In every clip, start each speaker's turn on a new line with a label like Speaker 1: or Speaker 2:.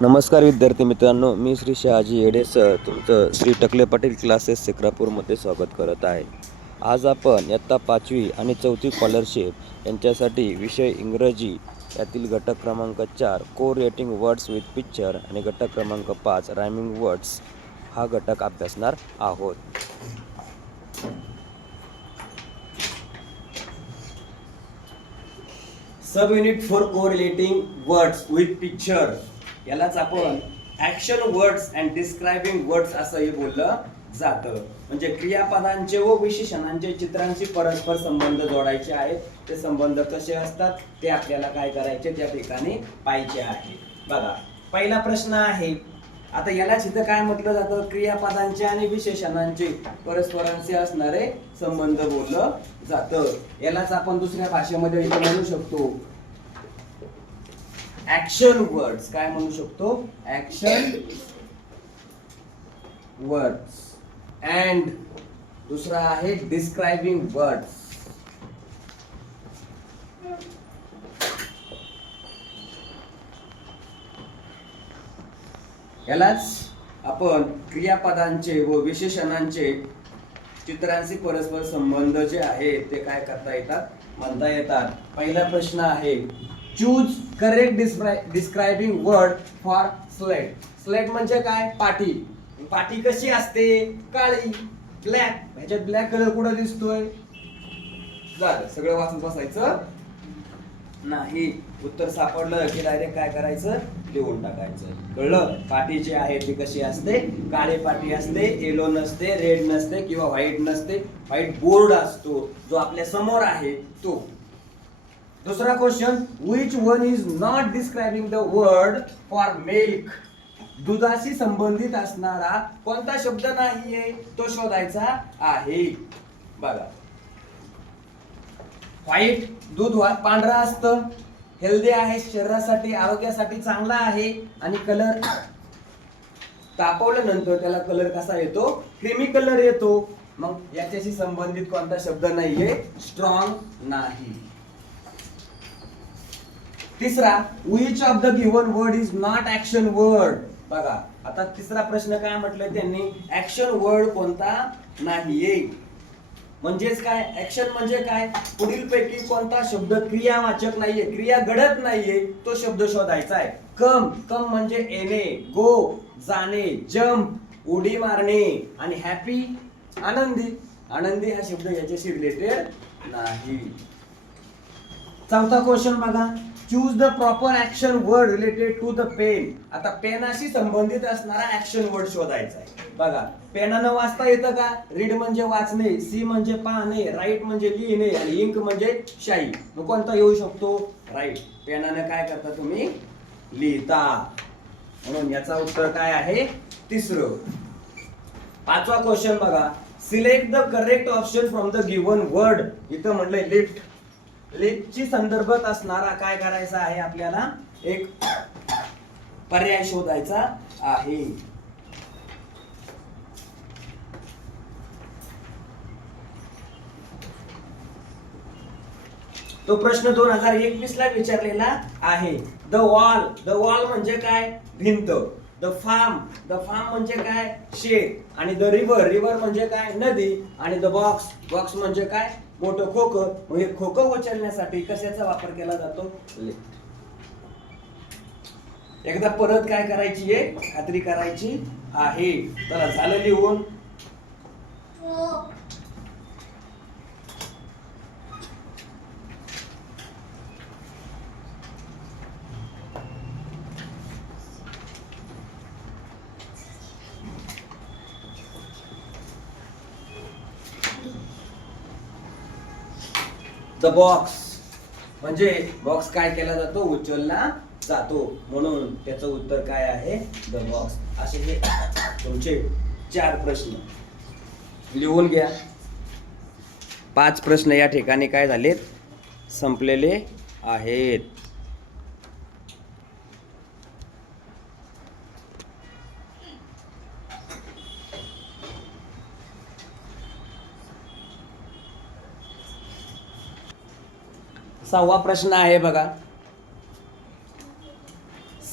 Speaker 1: नमस्कार विद्यार्थी मित्रांनो मी श्री शहाजी येडे सर. तुमचं श्री टकले पाटील क्लासेस सेक्रापूरमध्ये स्वागत करत आहे. आज आपण इयत्ता पाचवी आणि चौथी स्कॉलरशिप यांच्यासाठी विषय इंग्रजी यातील घटक क्रमांक चार को रेटिंग वर्ड्स विथ पिक्चर आणि घटक क्रमांक पाच रायमिंग वर्ड्स हा घटक अभ्यासणार आहोत. Sub unit for correlating words with picture यालाच आपण action words and describing words असंही बोललं जातं. म्हणजे क्रियापदांचे व विशेषणांचे चित्रांशी परस्पर संबंध जोडायचे आहेत. ते संबंध कसे असतात? ते आपल्याला काय करायचे? त्या ठिकाणी पाहिजे आहे. बघा पहिला प्रश्न आहे. आता यालाच इथं काय म्हटलं जातं? क्रियापदांचे आणि विशेषणांचे परस्परांचे असणारे संबंध बोललं जातं. यालाच आपण दुसऱ्या भाषेमध्ये इथं म्हणू शकतो. ऍक्शन वर्ड्स काय म्हणू शकतो? ऍक्शन वर्ड्स अँड दुसरा आहे डिस्क्रायबिंग वर्ड्स यालाच आपण क्रियापदांचे व विशेषणांचे चित्रांशी परस्पर संबंध जे आहे ते काय करता येतात? म्हणता येतात. पहिला प्रश्न आहे choose correct describing word for slate slate म्हणजे काय? पाठी पाठी कशी असते? काळी. ब्लॅक ह्याच्यात ब्लॅक कलर कुठं दिसतोय? झालं. सगळं वाचून बसायचं. नाही. उत्तर सापडलं की डायरेक्ट काय करायचं? लिहून टाकायचं. कळलं? पाठी जी आहे ती कशी असते? काळे पाठी असते येलो नसते रेड नसते किंवा व्हाईट नसते. व्हाईट बोर्ड असतो. जो आपल्यासमोर आहे तो. दुसरा question which one is not describing the word for milk दुधाशी संबंधित असणारा कोणता शब्द नाहीये तो शोधायचा आहे. बघा. व्हाईट दूध वा- पांढरा असतं. हेल्दी आहे शरीरासाठी आरोग्यासाठी चांगला आहे. आणि कलर तापवल्यानंतर त्याला कलर कसा येतो? क्रीमी कलर येतो. मग याच्याशी संबंधित कोणता शब्द नाहीये? स्ट्रॉंग नाही. तिसरा which of the given word is not action word बघा आता तिसरा प्रश्न काय म्हटलं त्यांनी? ऍक्शन वर्ड कोणता नाहीये. म्हणजेच काय? ऍक्शन म्हणजे काय? पुढील पैकी कोणता शब्द क्रियावाचक नाहीये क्रिया घडत नाहीये तो शब्द शोधायचा आहे. कम कम म्हणजे येणे गो जाणे जम्प उडी मारणे आणि हॅपी आनंदी. आनंदी हा शब्द याच्याशी रिलेटेड नाही. चौथा क्वेश्चन बघा. Choose the proper action word related to the pen आता पेनाशी संबंधित असणारा ऍक्शन वर्ड शोधायचा आहे. बघा पेनानं वाचता येतं का? रीड म्हणजे वाचणे सी म्हणजे पाहणे राईट म्हणजे लिहिणे आणि इंक म्हणजे शाई. मग कोणता येऊ शकतो? राईट पेनानं काय करता तुम्ही? लिहिता. म्हणून याचा उत्तर काय आहे? तिसरं. पाचवा क्वेश्चन बघा. Select the correct option from the given word इथं म्हणलंय लिफ्ट लेपची संदर्भात असणारा काय करायचा आहे आपल्याला? एक पर्याय शोधायचा आहे. तो प्रश्न दोन हजार एकवीस ला विचारलेला आहे. द वॉल द वॉल म्हणजे काय? भिंत. द फार्म द फार्म म्हणजे काय? शेत. आणि द रिव्हर रिव्हर म्हणजे काय? नदी. आणि द बॉक्स बॉक्स म्हणजे काय? मोठं खोकं. हे खोकं उचलण्यासाठी कशाचा वापर केला जातो? लिफ्ट एकदा परत काय करायची आहे? खात्री करायची आहे. चला झालं लिहून. हो. द बॉक्स म्हणजे बॉक्स काय केला जातो? उचलला जातो. म्हणून त्याचं उत्तर काय आहे? द बॉक्स असे हे तुमचे चार प्रश्न. लिहून घ्या. पाच प्रश्न या ठिकाणी काय झालेत? संपलेले आहेत. सहावा प्रश्न आहे बघा.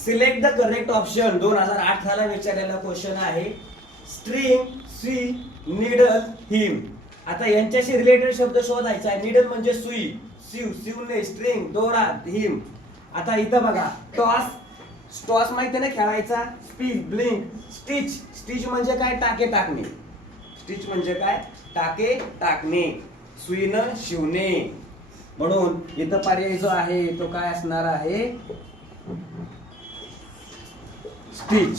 Speaker 1: सिलेक्ट द करेक्ट ऑप्शन दोन हजार अठराला विचारलेला क्वेश्चन आहे. स्ट्रिंग सी निडल हिम आता यांच्याशी रिलेटेड शब्द शोधायचा आहे. निडल म्हणजे सुई शिव शिवने स्ट्रिंग दोरा हिम आता इथं बघा. टॉस टॉस माहिती ना खेळायचा. स्पीड ब्लिंक स्टिच स्टिच म्हणजे काय? टाके टाकणे. स्टिच म्हणजे काय? टाके टाकणे. सुईनं शिवणे. म्हणून इथं पर्याय जो आहे तो काय असणार आहे? स्पीच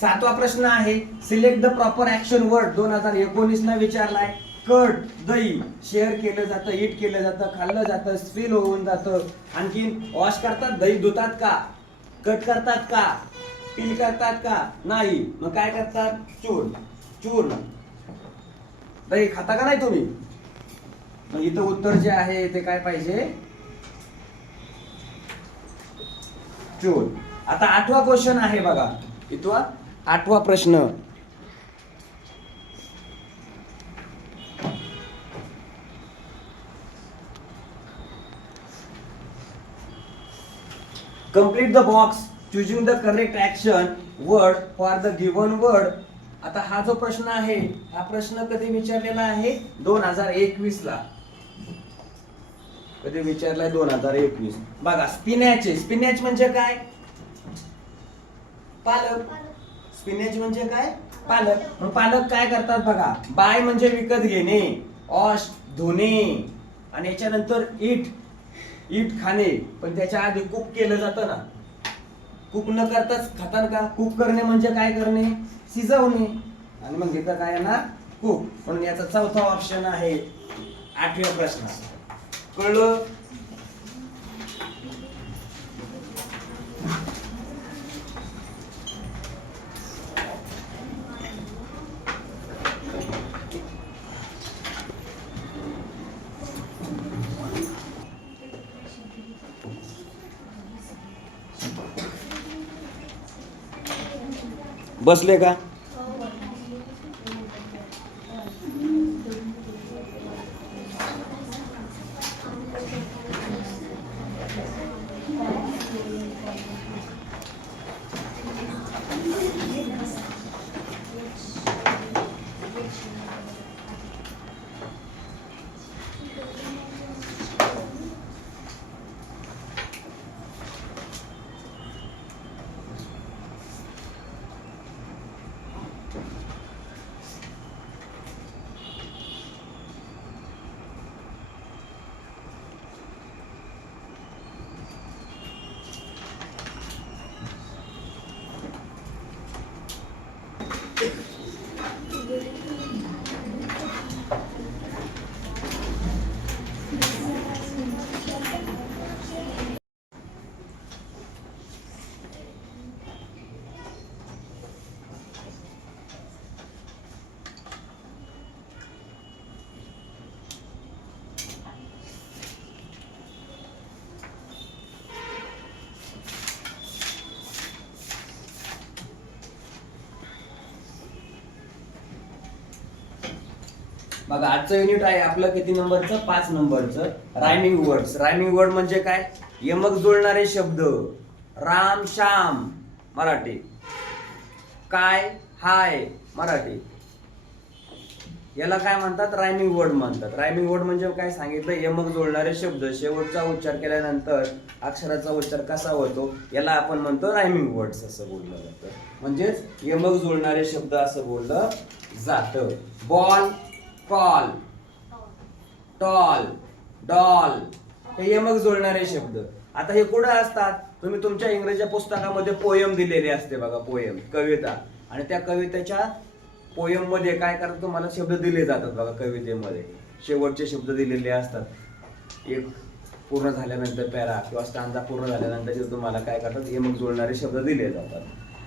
Speaker 1: सातवा प्रश्न आहे select the proper action word दोन हजार एकोणीस ला विचारलाय. कट दही. शेअर केलं जातं इट केलं जातं खाल्लं जातं स्पिल होऊन जातं. आणखीन वॉश करतात दही धुतात का? कट करतात का? पील करतात का? नाही. मग काय करतात? चूर्ण चूर्ण दही खाता का नाही तुम्ही? मग इथं उत्तर जे आहे ते काय पाहिजे? चूर आता आठवा क्वेश्चन आहे बघा. इथवा. आठवा प्रश्न. Complete the box choosing the correct action word for the given word आता हा जो प्रश्न आहे हा प्रश्न कधी विचारलेला आहे? दोन हजार एकवीस ला कधी विचारलाय दोन हजार एकवीस. बघा स्पिनॅच स्पिनॅच म्हणजे काय? पालक. स्पिनॅच म्हणजे काय? पालक. मग पालक काय करतात बघा? बाय म्हणजे विकत घेणे ऑश धुणे आणि याच्यानंतर इट इट खाणे. पण त्याच्या आधी कुक केलं जातं ना. कुक न करताच खातात का? कुक करणे म्हणजे काय करणे? शिजवणे. आणि मग इथं काय येणार? कुक म्हणून याचा चौथा ऑप्शन आहे आठव्या प्रश्नाचा. कळलं? बसले का? बघा आजचं युनिट आहे आपलं किती नंबरचं? पाच नंबरचं. रायमिंग वर्ड्स रायमिंग वर्ड म्हणजे काय? यमक जुळणारे शब्द. राम श्याम मराठी. काय? हाय मराठी. याला काय म्हणतात? रायमिंग वर्ड म्हणतात. रायमिंग वर्ड म्हणजे काय सांगितलं? यमक जुळणारे शब्द. शेवटचा उच्चार केल्यानंतर अक्षराचा उच्चार कसा होतो? याला आपण म्हणतो रायमिंग वर्ड्स असं बोललं जातं. म्हणजेच यमक जुळणारे शब्द असं बोललं जातं. Ball call. टॉल. डॉल. हे यमक जुळणारे शब्द. आता हे कुठं असतात? तुम्ही तुमच्या इंग्रजी पुस्तकामध्ये पोयम दिलेले असते बघा पोयम कविता. आणि त्या कवितेच्या पोयममध्ये काय करतात? तुम्हाला शब्द दिले जातात बघा कवितेमध्ये. शेवटचे शब्द दिलेले असतात. एक पूर्ण झाल्यानंतर पॅरा किंवा स्टांजा पूर्ण झाल्यानंतर तुम्हाला काय करतात? यमक जुळणारे शब्द दिले जातात.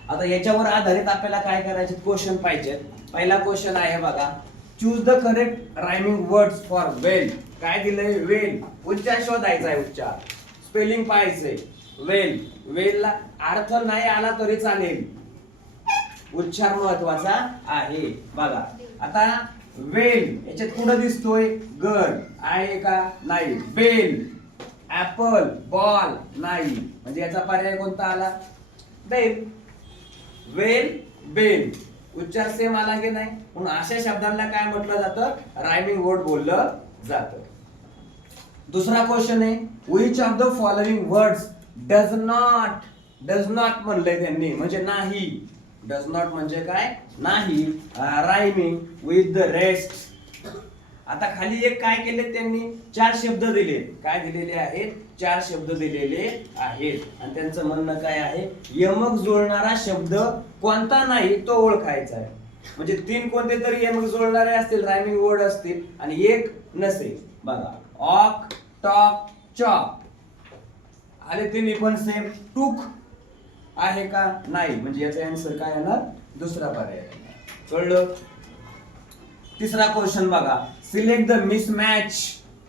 Speaker 1: आता याच्यावर आधारित आपल्याला काय करायचे? क्वेश्चन पाहिजेत. पहिला क्वेश्चन आहे बघा. Choose the correct rhyming words for well काय दिलंय? वेल उच्चार शोधायचा आहे उच्चार? स्पेलिंग पाहायचंय. वेल वेलला अर्थ नाही आला तरी चालेल. उच्चार महत्त्वाचा आहे. बघा. आता वेल याच्यात कुठं दिसतोय? गर आहे का? नाही. बेल ऍपल बॉल नाही. म्हणजे याचा पर्याय कोणता आला? बेल वेल बेल उच्चार सेम आला की नाही? म्हणून अशा शब्दांना काय म्हटलं जातं? रायमिंग वर्ड बोललं जातं. दुसरा क्वेश्चन आहे which of the following words does not does not म्हणलंय त्यांनी? म्हणजे नाही. डज नॉट म्हणजे काय? नाही. रायमिंग विथ द रेस्ट आता खाली एक काय केले त्यांनी? चार शब्द दिले. काय दिलेले आहेत? चार शब्द दिलेले आहेत. आणि त्यांचं म्हणणं काय आहे? यमक जुळणारा शब्द कोणता नाही तो ओळखायचा आहे. म्हणजे तीन कोणते तरी यमक जुळणारे असतील रायमिंग वर्ड असतील आणि एक नसेल बघा. Oak talk chalk. आले तिन्ही पण सेम टूक आहे का? नाही. म्हणजे याचा आन्सर काय येणार? दुसरा पर्याय. कळलं? तिसरा क्वेश्चन बघा. सिलेक्ट द मिसमॅच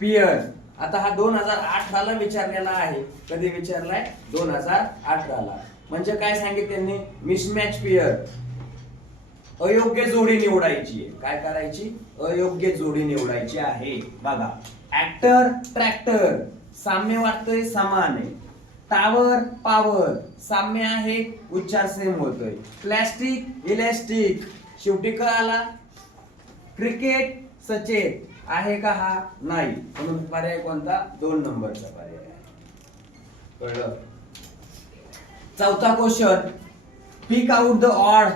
Speaker 1: पियर आता हा दोन हजार अठराला विचारलेला आहे. कधी विचारलाय? दोन हजार अठराला. म्हणजे काय सांगितलं त्यांनी? मिसमॅच पियर अयोग्य जोडी निवडायची आहे. काय करायची? अयोग्य जोडी निवडायची आहे. बघा. ऍक्टर ट्रॅक्टर साम्य वाटतोय समान आहे. टावर पावर साम्य आहे उच्चार सेम होतोय. प्लॅस्टिक इलॅस्टिक शेवटी कळाला? आला क्रिकेट सचेत आहे का हा? नाही. म्हणून पर्याय कोणता? दोन नंबरचा पर्याय आहे. कळलं? चौथा question pick out the odd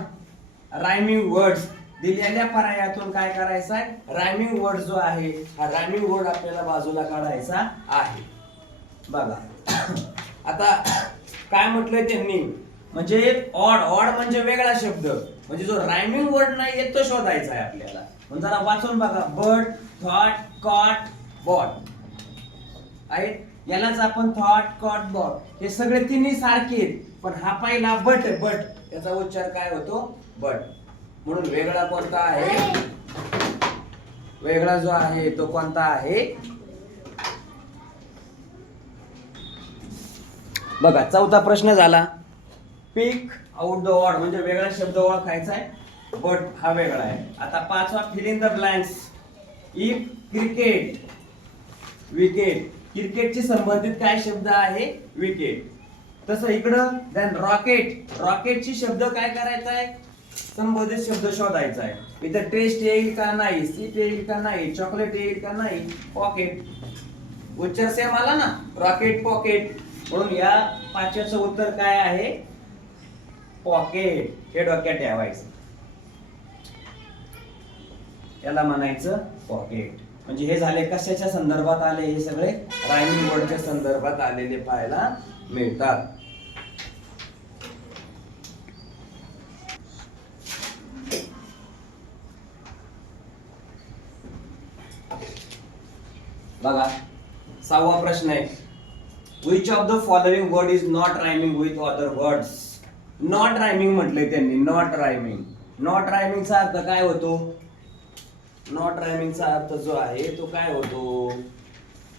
Speaker 1: rhyming words दिलेल्या पर्यायातून काय करायचं आहे? रायमिंग वर्ड जो आहे हा रायमिंग वर्ड आपल्याला बाजूला काढायचा आहे. बघा. आता काय म्हटलंय त्यांनी? म्हणजे ऑड ऑड म्हणजे वेगळा शब्द. म्हणजे जो रायमिंग वर्ड नाही येत तो शोधायचा आहे आपल्याला. पण जरा वाचून बघा. बट थॉट कॉट बॉट आहे यालाच आपण थॉट कॉट बॉट हे सगळे तिन्ही सारखे आहेत. पण हा पहिला बट बट याचा उच्चार काय होतो? बट म्हणून वेगळा कोणता आहे? वेगळा जो आहे तो कोणता आहे? बघा चौथा प्रश्न झाला. पिक आउट द वॉर्ड म्हणजे वेगळा शब्द ओळखायचा आहे बट हा वेगळा आहे. आता पाचवा fill in the blanks if cricket wicket क्रिकेटशी संबंधित काय शब्द आहे? विकेट तसं इकडं देन रॉकेट रॉकेटची शब्द काय करायचा आहे? संबोधित शब्द शोधायचा आहे. इथं टेस्ट येईल का नाही सीप येईल का नाही चॉकलेट येईल का नाही पॉकेट उच्चार सेम आला ना? रॉकेट पॉकेट म्हणून या पाचव्याचं उत्तर काय आहे? पॉकेट हे डोक्यात ठेवायचं. याला म्हणायचं पॉकेट म्हणजे हे झाले कशाच्या संदर्भात आले? हे सगळे रायमिंग वर्डच्या संदर्भात आलेले पाहायला मिळतात. बघा सहावा प्रश्न आहे. Which of the following word is not rhyming with other words not rhyming म्हटलंय त्यांनी नॉट रायमिंग नॉट रायमिंगचा अर्थ काय होतो? नॉट रायमिंगचा अर्थ जो आहे तो काय होतो?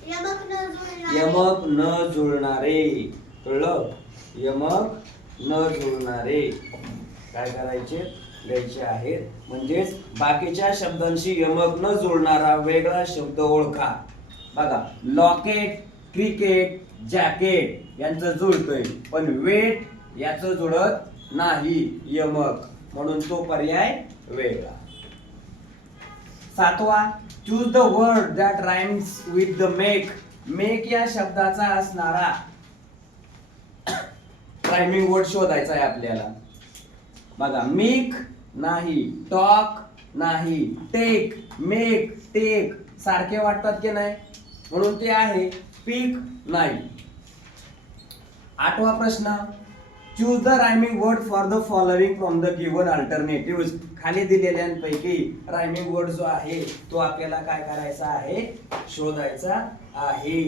Speaker 2: यमक न जुळणारे.
Speaker 1: यमक न जुळणारे. कळलं? यमक न जुळणारे. काय करायचे? लिहायचे आहेत म्हणजेच बाकीच्या शब्दांशी यमक न जुळणारा वेगळा शब्द ओळखा. बघा लॉकेट क्रिकेट जॅकेट यांचं जुळतंय. पण वेट याचं जुळत नाही यमक. म्हणून तो पर्याय वेगळा. सातवा choose the word that rhymes with the make make या शब्दाचा असणारा रायमिंग वर्ड शोधायचा आहे आपल्याला. बघा मेक नाही टॉक नाही टेक मेक टेक सारखे वाटतात की नाही? म्हणून ते आहे पीक नाही. आठवा प्रश्न choose the rhyming word for the following from the given alternative खाली दिलेल्यांपैकी रायमिंग वर्ड जो आहे तो आपल्याला काय करायचा आहे? शोधायचा आहे.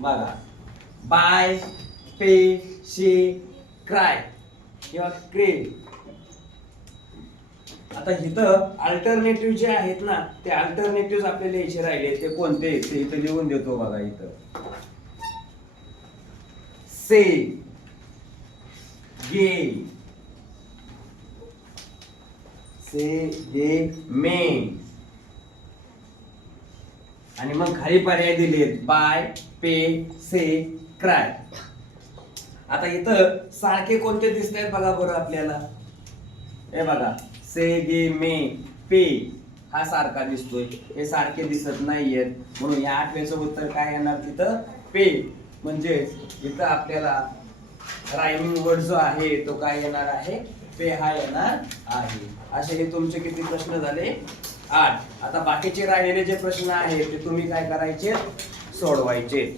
Speaker 1: बघा. बाय पे शे क्राय किंवा क्रे आता इथं अल्टरनेटिव्ह जे आहेत ना ते अल्टरनेटिव्ह आपल्याला यायचे राहिले. ते कोणते? ते इथं लिहून देतो बघा इथं. से गे से गे मे आणि मग खाली पर्याय दिलेत बाय पे से क्राय. आता इथं सारखे कोणते दिसत आहेत बघा बरं आपल्याला. हे बघा से गे मे पे हा सारखा दिसतोय. हे सारखे दिसत नाहीयेत. म्हणून या आठव्याचं उत्तर काय येणार तिथं? पे म्हणजेच इथं आपल्याला रायमिंग वर्ड जो आहे तो काय येणार आहे? पे हा येणार आहे. असे हे तुमचे किती प्रश्न झाले? आठ. आता बाकीचे राहिलेले जे प्रश्न आहेत ते तुम्ही काय करायचे? सोडवायचे.